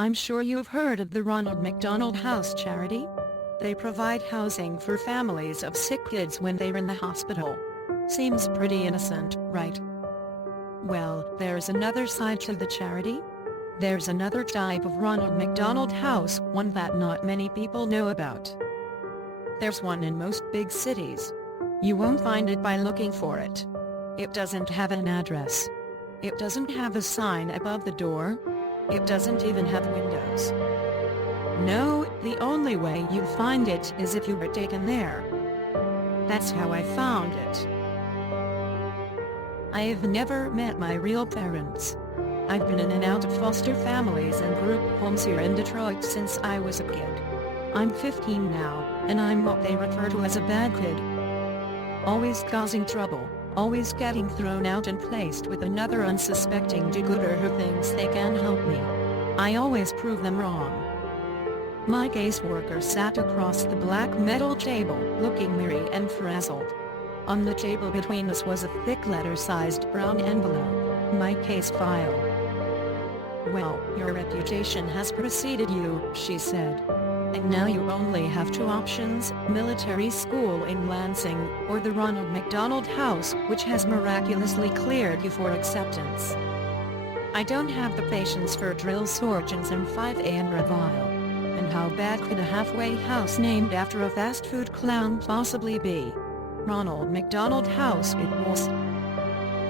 I'm sure you've heard of the Ronald McDonald House charity. They provide housing for families of sick kids when they're in the hospital. Seems pretty innocent, right? Well, there's another side to the charity. There's another type of Ronald McDonald House, one that not many people know about. There's one in most big cities. You won't find it by looking for it. It doesn't have an address. It doesn't have a sign above the door. It doesn't even have windows. No, the only way you find it is if you were taken there. That's how I found it. I've never met my real parents. I've been in and out of foster families and group homes here in Detroit since I was a kid. I'm 15 now, and I'm what they refer to as a bad kid. Always causing trouble, always getting thrown out and placed with another unsuspecting do-gooder who thinks they can help me. I always prove them wrong. My caseworker sat across the black metal table, looking weary and frazzled. On the table between us was a thick letter-sized brown envelope, my case file. "Well, your reputation has preceded you," she said. "And now you only have two options, military school in Lansing, or the Ronald McDonald House, which has miraculously cleared you for acceptance." I don't have the patience for drill sergeants and 5 a.m. revival. And how bad could a halfway house named after a fast food clown possibly be? Ronald McDonald House it was.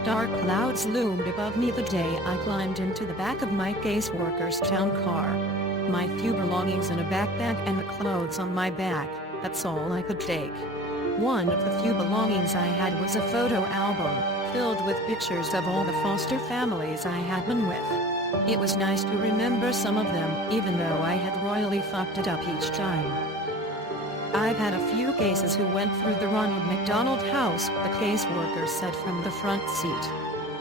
Dark clouds loomed above me the day I climbed into the back of my caseworker's town car. My few belongings in a backpack and the clothes on my back, that's all I could take. One of the few belongings I had was a photo album, filled with pictures of all the foster families I had been with. It was nice to remember some of them, even though I had royally fucked it up each time. I've had a few cases who went through the Ronald McDonald House, the caseworker said from the front seat.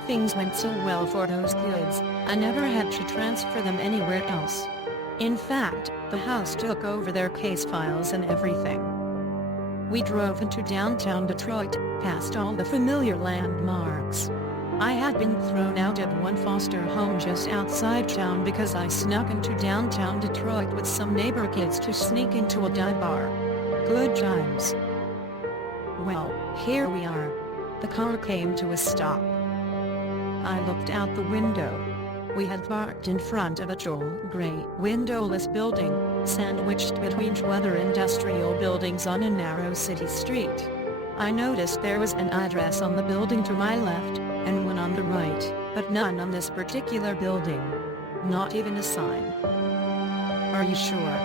Things went so well for those kids, I never had to transfer them anywhere else. In fact, the house took over their case files and everything. We drove into downtown Detroit, past all the familiar landmarks. I had been thrown out of one foster home just outside town because I snuck into downtown Detroit with some neighbor kids to sneak into a dive bar. Good times. Well, here we are. The car came to a stop. I looked out the window. We had parked in front of a tall, gray, windowless building, sandwiched between two other industrial buildings on a narrow city street. I noticed there was an address on the building to my left, and one on the right, but none on this particular building. Not even a sign. "Are you sure?"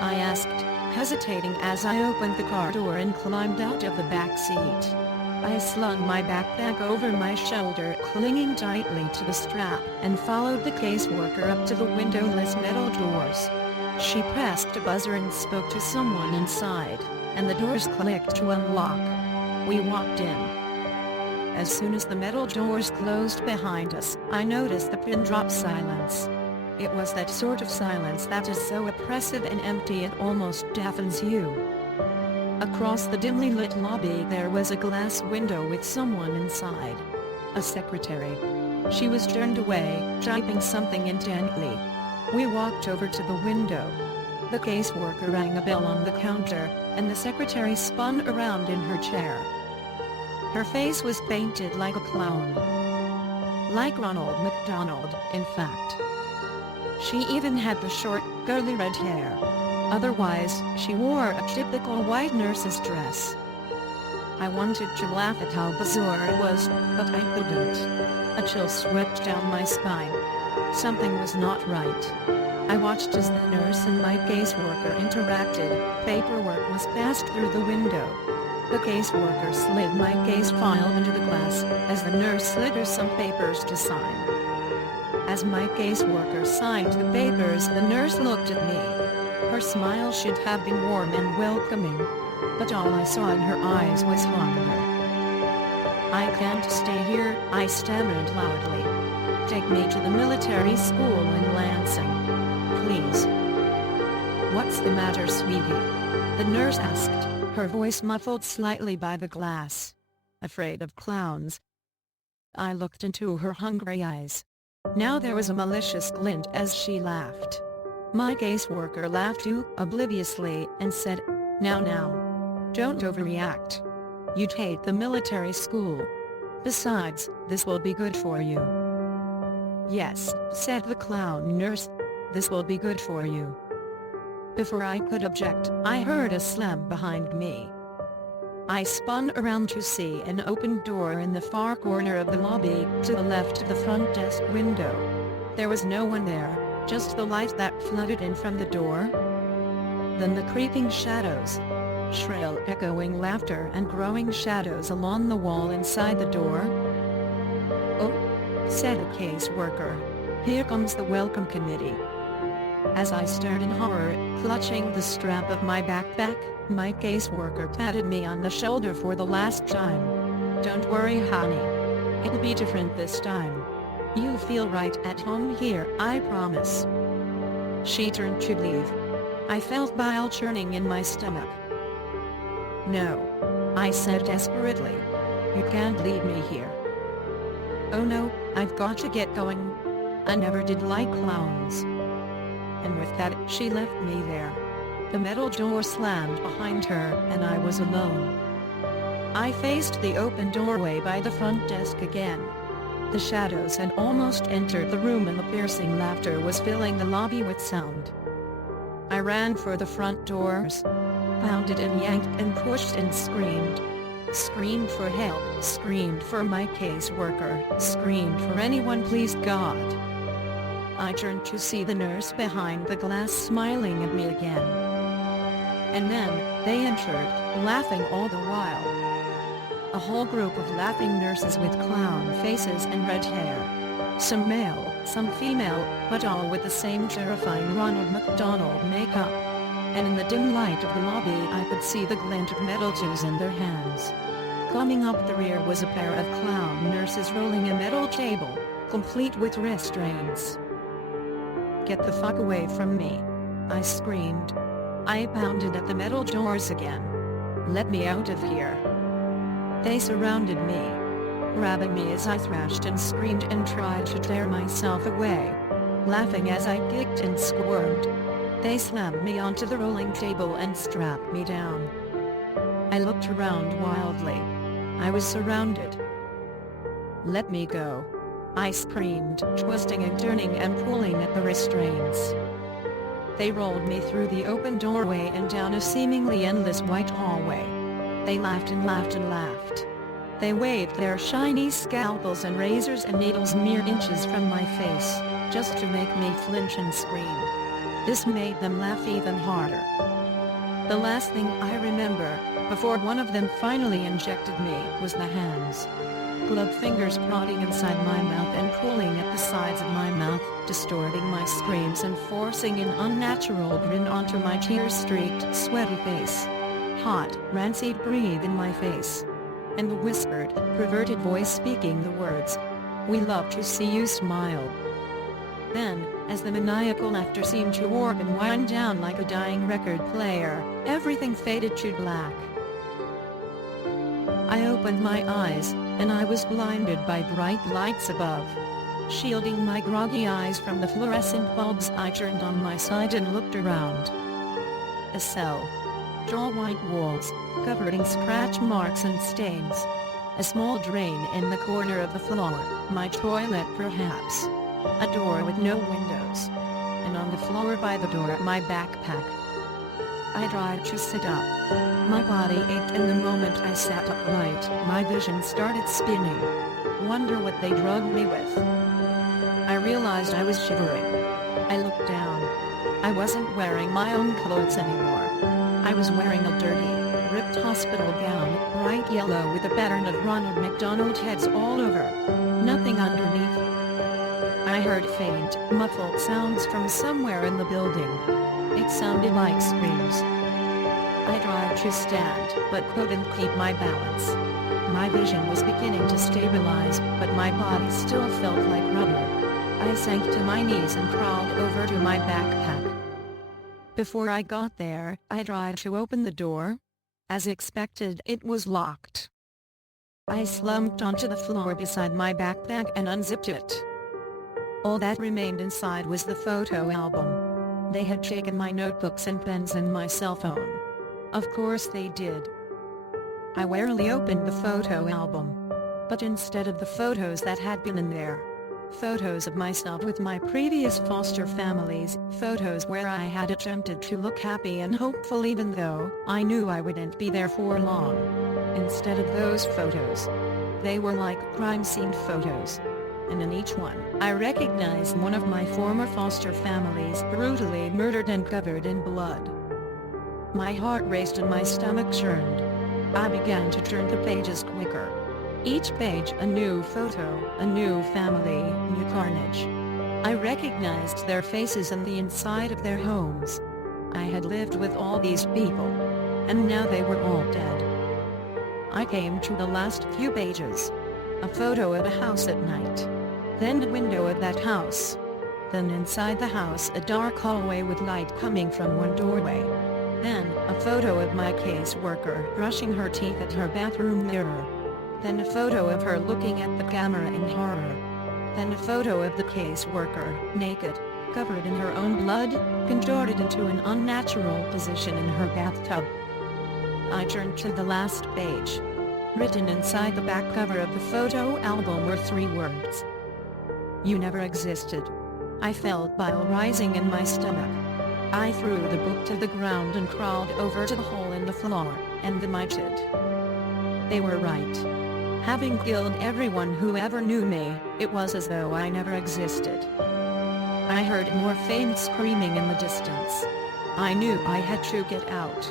I asked, hesitating as I opened the car door and climbed out of the back seat. I slung my backpack over my shoulder, clinging tightly to the strap, and followed the caseworker up to the windowless metal doors. She pressed a buzzer and spoke to someone inside, and the doors clicked to unlock. We walked in. As soon as the metal doors closed behind us, I noticed the pin-drop silence. It was that sort of silence that is so oppressive and empty it almost deafens you. Across the dimly lit lobby there was a glass window with someone inside. A secretary. She was turned away, typing something intently. We walked over to the window. The caseworker rang a bell on the counter, and the secretary spun around in her chair. Her face was painted like a clown. Like Ronald McDonald, in fact. She even had the short, curly red hair. Otherwise, she wore a typical white nurse's dress. I wanted to laugh at how bizarre it was, but I couldn't. A chill swept down my spine. Something was not right. I watched as the nurse and my caseworker interacted. Paperwork was passed through the window. The caseworker slid my case file into the glass, as the nurse slid her some papers to sign. As my caseworker signed the papers, the nurse looked at me. Her smile should have been warm and welcoming, but all I saw in her eyes was hunger. "I can't stay here," I stammered loudly. "Take me to the military school in Lansing. Please." "What's the matter, sweetie?" the nurse asked, her voice muffled slightly by the glass. "Afraid of clowns?" I looked into her hungry eyes. Now there was a malicious glint as she laughed. My caseworker laughed too obliviously and said, Now, don't overreact. You'd hate the military school. Besides, this will be good for you." "Yes," said the clown nurse. "This will be good for you." Before I could object, I heard a slam behind me. I spun around to see an open door in the far corner of the lobby, to the left of the front desk window. There was no one there, just the light that flooded in from the door. Then the creeping shadows. Shrill echoing laughter and growing shadows along the wall inside the door. "Oh," said the caseworker. "Here comes the welcome committee." As I stared in horror, clutching the strap of my backpack, my caseworker patted me on the shoulder for the last time. "Don't worry, honey. It'll be different this time. You'll feel right at home here, I promise." She turned to leave. I felt bile churning in my stomach. "No," I said desperately. "You can't leave me here." "Oh no, I've got to get going. I never did like clowns." And with that, she left me there. The metal door slammed behind her, and I was alone. I faced the open doorway by the front desk again. The shadows had almost entered the room and the piercing laughter was filling the lobby with sound. I ran for the front doors. Pounded and yanked and pushed and screamed. Screamed for help, screamed for my caseworker, screamed for anyone, please God. I turned to see the nurse behind the glass smiling at me again. And then, they entered, laughing all the while. A whole group of laughing nurses with clown faces and red hair. Some male, some female, but all with the same terrifying Ronald McDonald makeup. And in the dim light of the lobby I could see the glint of metal tools in their hands. Coming up the rear was a pair of clown nurses rolling a metal table, complete with restraints. "Get the fuck away from me!" I screamed. I pounded at the metal doors again. "Let me out of here!" They surrounded me, grabbing me as I thrashed and screamed and tried to tear myself away. Laughing as I kicked and squirmed. They slammed me onto the rolling table and strapped me down. I looked around wildly. I was surrounded. "Let me go!" I screamed, twisting and turning and pulling at the restraints. They rolled me through the open doorway and down a seemingly endless white hallway. They laughed and laughed and laughed. They waved their shiny scalpels and razors and needles mere inches from my face, just to make me flinch and scream. This made them laugh even harder. The last thing I remember, before one of them finally injected me, was the hands. Gloved fingers prodding inside my mouth and pulling at the sides of my mouth, distorting my screams and forcing an unnatural grin onto my tear-streaked, sweaty face. Hot, rancid breathe in my face. And the whispered, perverted voice speaking the words, "We love to see you smile." Then, as the maniacal laughter seemed to warp and wind down like a dying record player, everything faded to black. I opened my eyes, and I was blinded by bright lights above. Shielding my groggy eyes from the fluorescent bulbs, I turned on my side and looked around. A cell. Dull white walls, covered in scratch marks and stains. A small drain in the corner of the floor, my toilet perhaps. A door with no windows. And on the floor by the door, my backpack. I tried to sit up. My body ached, and the moment I sat upright, my vision started spinning. Wonder what they drugged me with. I realized I was shivering. I looked down. I wasn't wearing my own clothes anymore. I was wearing a dirty, ripped hospital gown, bright yellow with a pattern of Ronald McDonald heads all over. Nothing underneath. I heard faint, muffled sounds from somewhere in the building. It sounded like screams. I tried to stand, but couldn't keep my balance. My vision was beginning to stabilize, but my body still felt like rubber. I sank to my knees and crawled over to my backpack. Before I got there, I tried to open the door. As expected, it was locked. I slumped onto the floor beside my backpack and unzipped it. All that remained inside was the photo album. They had taken my notebooks and pens and my cell phone. Of course they did. I warily opened the photo album. But instead of the photos that had been in there, photos of myself with my previous foster families, photos where I had attempted to look happy and hopeful even though I knew I wouldn't be there for long. Instead of those photos, they were like crime scene photos. And in each one, I recognized one of my former foster families brutally murdered and covered in blood. My heart raced and my stomach churned. I began to turn the pages quicker. Each page a new photo, a new family, new carnage. I recognized their faces and the inside of their homes. I had lived with all these people, and now they were all dead. I came to the last few pages. A photo of a house at night. Then the window of that house. Then inside the house a dark hallway with light coming from one doorway. Then a photo of my caseworker brushing her teeth at her bathroom mirror. Then a photo of her looking at the camera in horror. Then a photo of the caseworker, naked, covered in her own blood, contorted into an unnatural position in her bathtub. I turned to the last page. Written inside the back cover of the photo album were 3 words. You never existed. I felt bile rising in my stomach. I threw the book to the ground and crawled over to the hole in the floor, and vomited. They were right. Having killed everyone who ever knew me, it was as though I never existed. I heard more faint screaming in the distance. I knew I had to get out.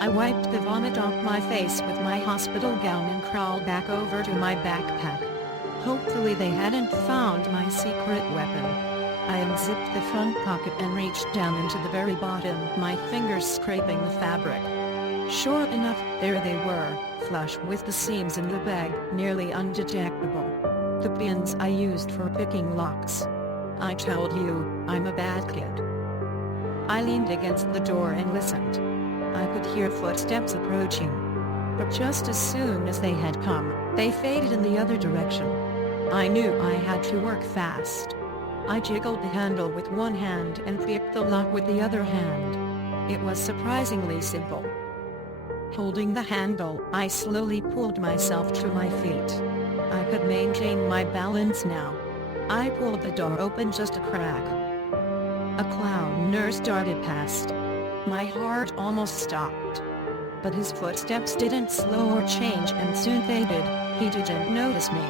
I wiped the vomit off my face with my hospital gown and crawled back over to my backpack. Hopefully they hadn't found my secret weapon. I unzipped the front pocket and reached down into the very bottom, my fingers scraping the fabric. Sure enough, there they were, flush with the seams in the bag, nearly undetectable. The pins I used for picking locks. I told you, I'm a bad kid. I leaned against the door and listened. I could hear footsteps approaching. But just as soon as they had come, they faded in the other direction. I knew I had to work fast. I jiggled the handle with one hand and picked the lock with the other hand. It was surprisingly simple. Holding the handle, I slowly pulled myself to my feet. I could maintain my balance now. I pulled the door open just a crack. A clown nurse darted past. My heart almost stopped. But his footsteps didn't slow or change and soon faded. He didn't notice me.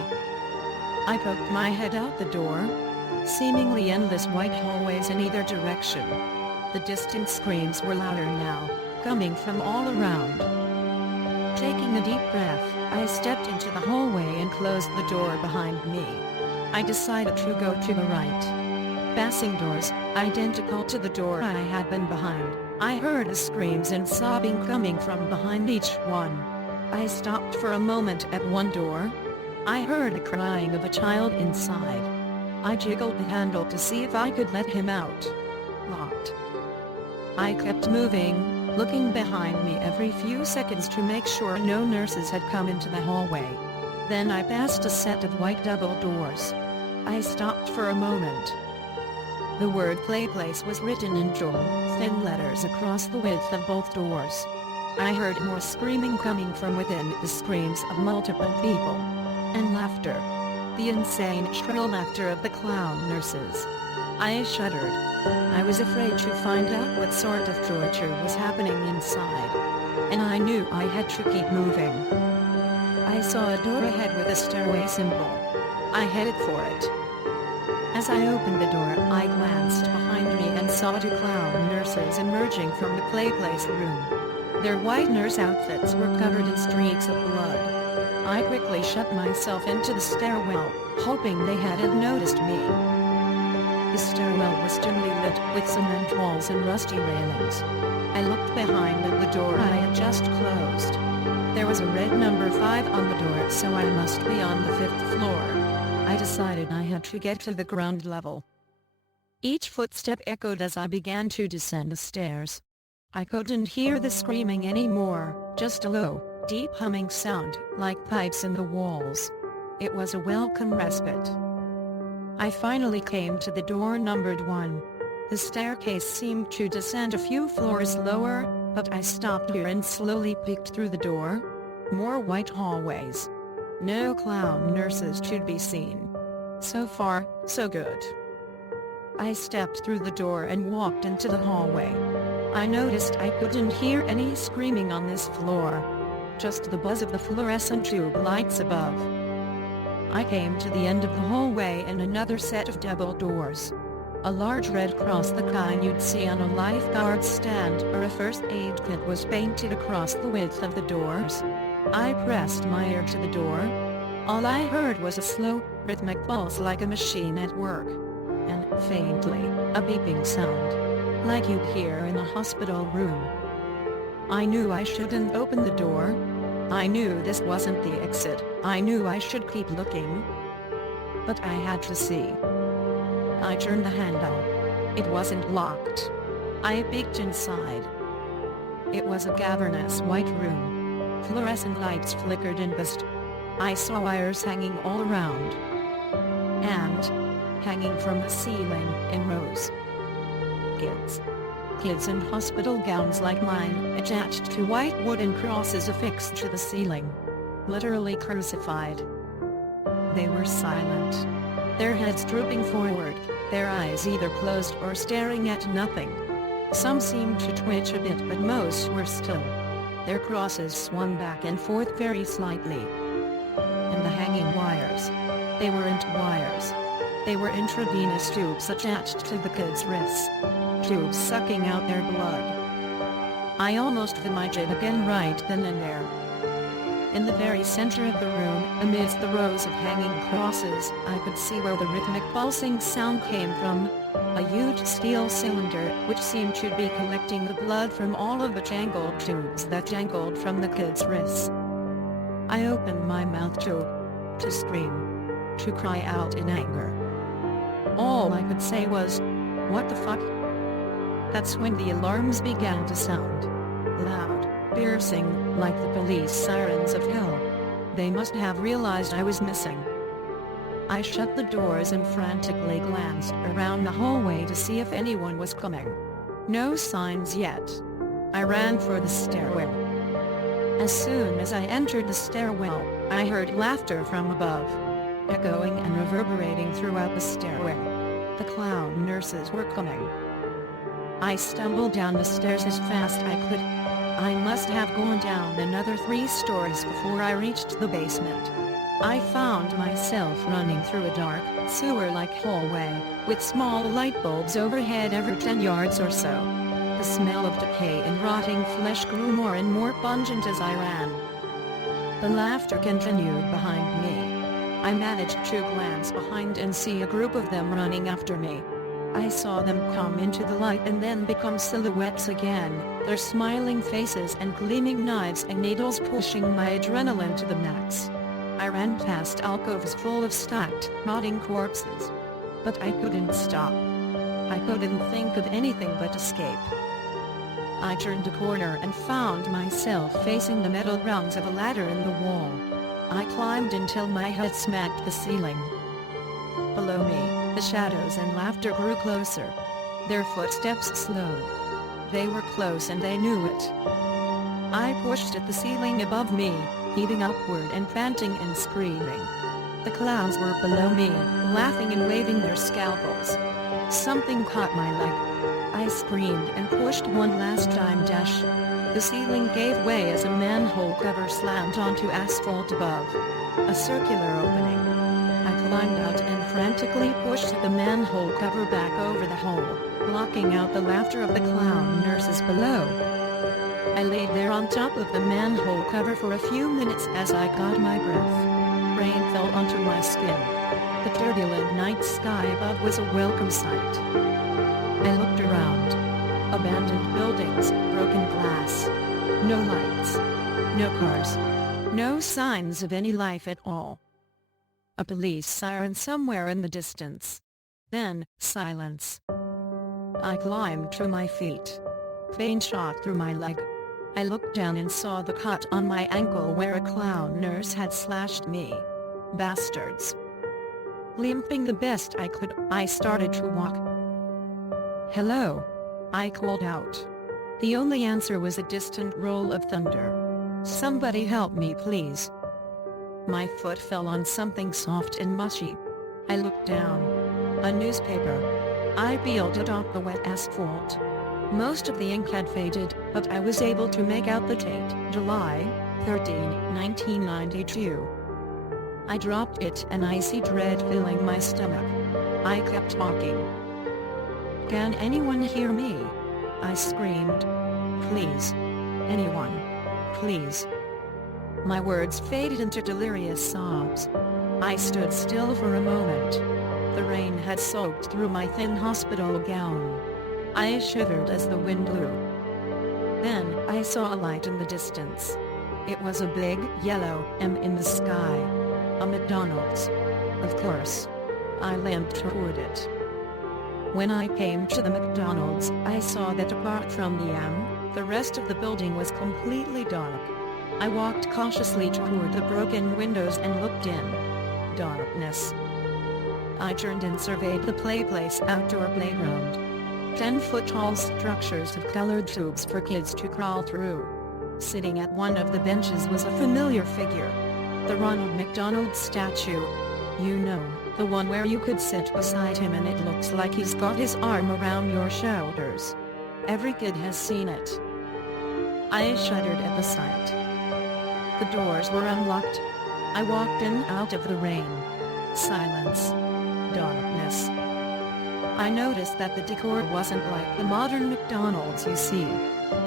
I poked my head out the door. Seemingly endless white hallways in either direction. The distant screams were louder now, coming from all around. Taking a deep breath, I stepped into the hallway and closed the door behind me. I decided to go to the right. Passing doors, identical to the door I had been behind, I heard the screams and sobbing coming from behind each one. I stopped for a moment at one door. I heard the crying of a child inside. I jiggled the handle to see if I could let him out. Locked. I kept moving, looking behind me every few seconds to make sure no nurses had come into the hallway. Then I passed a set of white double doors. I stopped for a moment. The word "Playplace" was written in dull, thin letters across the width of both doors. I heard more screaming coming from within, the screams of multiple people. And laughter. The insane, shrill laughter of the clown nurses. I shuddered. I was afraid to find out what sort of torture was happening inside. And I knew I had to keep moving. I saw a door ahead with a stairway symbol. I headed for it. As I opened the door, I glanced behind me and saw 2 clown nurses emerging from the Playplace room. Their white nurse outfits were covered in streaks of blood. I quickly shut myself into the stairwell, hoping they hadn't noticed me. The stairwell was dimly lit with cement walls and rusty railings. I looked behind at the door I had just closed. There was a red number 5 on the door, so I must be on the 5th floor. I decided I had to get to the ground level. Each footstep echoed as I began to descend the stairs. I couldn't hear the screaming anymore, just a low, deep humming sound, like pipes in the walls. It was a welcome respite. I finally came to the door numbered 1. The staircase seemed to descend a few floors lower, but I stopped here and slowly peeked through the door. More white hallways. No clown nurses to be seen. So far, so good. I stepped through the door and walked into the hallway. I noticed I couldn't hear any screaming on this floor. Just the buzz of the fluorescent tube lights above. I came to the end of the hallway and another set of double doors. A large red cross, the kind you'd see on a lifeguard stand or a first aid kit, was painted across the width of the doors. I pressed my ear to the door. All I heard was a slow, rhythmic pulse like a machine at work. And, faintly, a beeping sound, like you'd hear in a hospital room. I knew I shouldn't open the door. I knew this wasn't the exit. I knew I should keep looking. But I had to see. I turned the handle. It wasn't locked. I peeked inside. It was a cavernous white room. Fluorescent lights flickered and buzzed. I saw wires hanging all around. And, hanging from the ceiling, in rows. Kids. Kids in hospital gowns like mine, attached to white wooden crosses affixed to the ceiling. Literally crucified. They were silent. Their heads drooping forward, their eyes either closed or staring at nothing. Some seemed to twitch a bit, but most were still. Their crosses swung back and forth very slightly. And the hanging wires. They weren't wires. They were intravenous tubes attached to the kids' wrists. Tubes sucking out their blood. I almost vomited again right then and there. In the very center of the room, amidst the rows of hanging crosses, I could see where the rhythmic pulsing sound came from. A huge steel cylinder, which seemed to be collecting the blood from all of the jangled tubes that jangled from the kids' wrists. I opened my mouth to scream, to cry out in anger. All I could say was, "What the fuck?" That's when the alarms began to sound. Loud, piercing, like the police sirens of hell. They must have realized I was missing. I shut the doors and frantically glanced around the hallway to see if anyone was coming. No signs yet. I ran for the stairwell. As soon as I entered the stairwell, I heard laughter from above, echoing and reverberating throughout the stairwell. The clown nurses were coming. I stumbled down the stairs as fast I could. I must have gone down another 3 stories before I reached the basement. I found myself running through a dark, sewer-like hallway, with small light bulbs overhead every 10 yards or so. The smell of decay and rotting flesh grew more and more pungent as I ran. The laughter continued behind me. I managed to glance behind and see a group of them running after me. I saw them come into the light and then become silhouettes again, their smiling faces and gleaming knives and needles pushing my adrenaline to the max. I ran past alcoves full of stacked, rotting corpses. But I couldn't stop. I couldn't think of anything but escape. I turned a corner and found myself facing the metal rungs of a ladder in the wall. I climbed until my head smacked the ceiling. Below me, the shadows and laughter grew closer. Their footsteps slowed. They were close and they knew it. I pushed at the ceiling above me, heaving upward and panting and screaming. The clowns were below me, laughing and waving their scalpels. Something caught my leg. I screamed and pushed one last time. The ceiling gave way as a manhole cover slammed onto asphalt above. A circular opening. I climbed out and frantically pushed the manhole cover back over the hole, blocking out the laughter of the clown nurses below. I laid there on top of the manhole cover for a few minutes as I caught my breath. Rain fell onto my skin. The turbulent night sky above was a welcome sight. I looked around. Abandoned buildings, broken glass. No lights. No cars. No signs of any life at all. A police siren somewhere in the distance. Then, silence. I climbed to my feet. Pain shot through my leg. I looked down and saw the cut on my ankle where a clown nurse had slashed me. Bastards. Limping the best I could, I started to walk. "Hello?" I called out. The only answer was a distant roll of thunder. "Somebody help me please." My foot fell on something soft and mushy. I looked down. A newspaper. I peeled it off the wet asphalt. Most of the ink had faded, but I was able to make out the date, July 13, 1992. I dropped it, an icy dread filling my stomach. I kept walking. "Can anyone hear me?" I screamed. "Please. Anyone. Please." My words faded into delirious sobs. I stood still for a moment. The rain had soaked through my thin hospital gown. I shivered as the wind blew. Then, I saw a light in the distance. It was a big, yellow M in the sky. A McDonald's. Of course. I limped toward it. When I came to the McDonald's, I saw that apart from the M, the rest of the building was completely dark. I walked cautiously toward the broken windows and looked in. Darkness. I turned and surveyed the place outdoor playground. 10-foot-tall structures of colored tubes for kids to crawl through. Sitting at one of the benches was a familiar figure. The Ronald McDonald statue. You know, the one where you could sit beside him and it looks like he's got his arm around your shoulders. Every kid has seen it. I shuddered at the sight. The doors were unlocked. I walked in out of the rain. Silence. Darkness. I noticed that the decor wasn't like the modern McDonald's you see.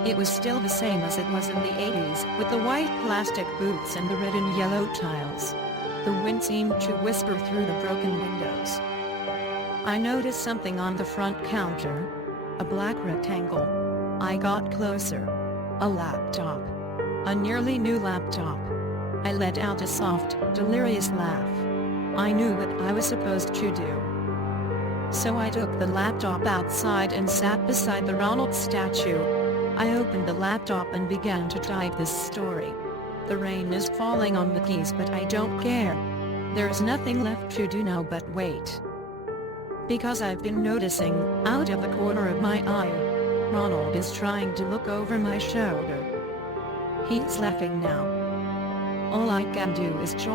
It was still the same as it was in the 80s, with the white plastic booths and the red and yellow tiles. The wind seemed to whisper through the broken windows. I noticed something on the front counter. A black rectangle. I got closer. A laptop. A nearly new laptop. I let out a soft, delirious laugh. I knew what I was supposed to do. So I took the laptop outside and sat beside the Ronald statue. I opened the laptop and began to type this story. The rain is falling on the keys, but I don't care. There's nothing left to do now but wait. Because I've been noticing, out of the corner of my eye, Ronald is trying to look over my shoulder. He's laughing now. All I can do is join